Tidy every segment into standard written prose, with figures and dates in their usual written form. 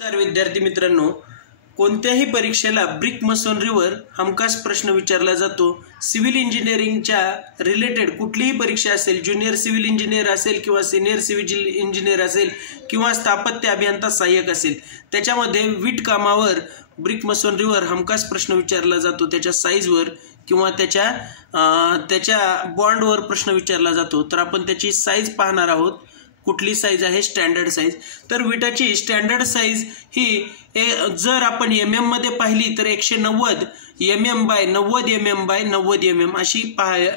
नमस्कार विद्यार्थी मित्रांनो, कोणत्याही परीक्षेला ब्रिक मसोनरीवर हमखास प्रश्न विचारला जातो। सिव्हिल इंजिनिअरिंगच्या रिलेटेड कुठलीही परीक्षा असेल, ज्युनियर सिव्हिल इंजिनियर असेल किंवा सिनियर सिव्हिल इंजिनियर असेल किंवा स्थापत्य अभियंता सहाय्यक असेल, त्याच्यामध्ये वीट कामावर ब्रिक मसोनरीवर हमखास प्रश्न विचारला जातो। त्याच्या साईजवर किंवा त्याच्या बॉन्डवर प्रश्न विचारला जातो। तर आपण त्याची साईज पाहणार आहोत। कुठली साईज आहे? Standard size. तर विटाची स्टँडर्ड साईज ही जर आपण mm मध्ये पाहिली तर 190 mm by 90 mm by 90 mm अशी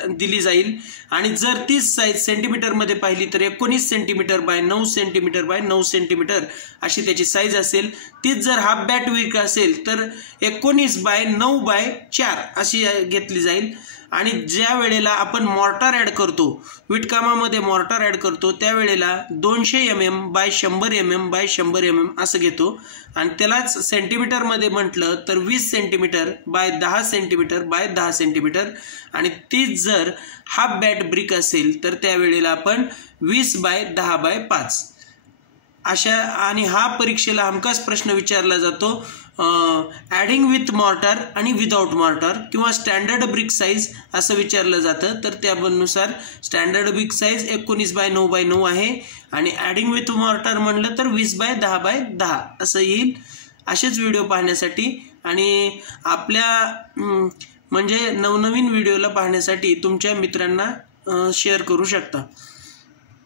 दिली जाईल। आणि जर तीच साईज सेंटीमीटर मध्ये पाहिली तर 19 centimetre bye 9 centimetre bye 9 centimetre अशी त्याची साईज असेल। तीच जर हाफ बॅट वीट असेल तर 19 बाय 9 बाय 4 अशी घेतली जाईल। आणि ज्या वेळेला आपण मॉर्टार ॲड करतो, वीटकामामध्ये मॉर्टार ॲड करतो, त्यावेळेला 200 mm by 100 mm by 100 mm असं घेतो। आणि त्यालाच सेंटीमीटरमध्ये म्हटलं तर 20 centimetre bye 10 centimetre bye 10 centimetre. आणि तीच जर हाफ बॅट ब्रिक असेल तर त्यावेळेला आपण 20 बाय 10 बाय 5 अशा। आणि हा परीक्षेला हमखास प्रश्न विचारला जातो ॲडिंग विथ मॉर्टार आणि विदाउट मॉर्टार किंवा स्टँडर्ड ब्रिक साईज असं विचारलं जातं। तर त्यानुसार standard brick size 19 by 9 by 9 आहे आणि ॲडिंग विथ मॉर्टार म्हणलं तर 20 बाय 10 बाय 10 असं येईल। असेच व्हिडिओ पाहण्यासाठी आणि आपल्या म्हणजे नवनवीन व्हिडिओला पाहण्यासाठी तुमच्या मित्रांना शेअर करू शकता।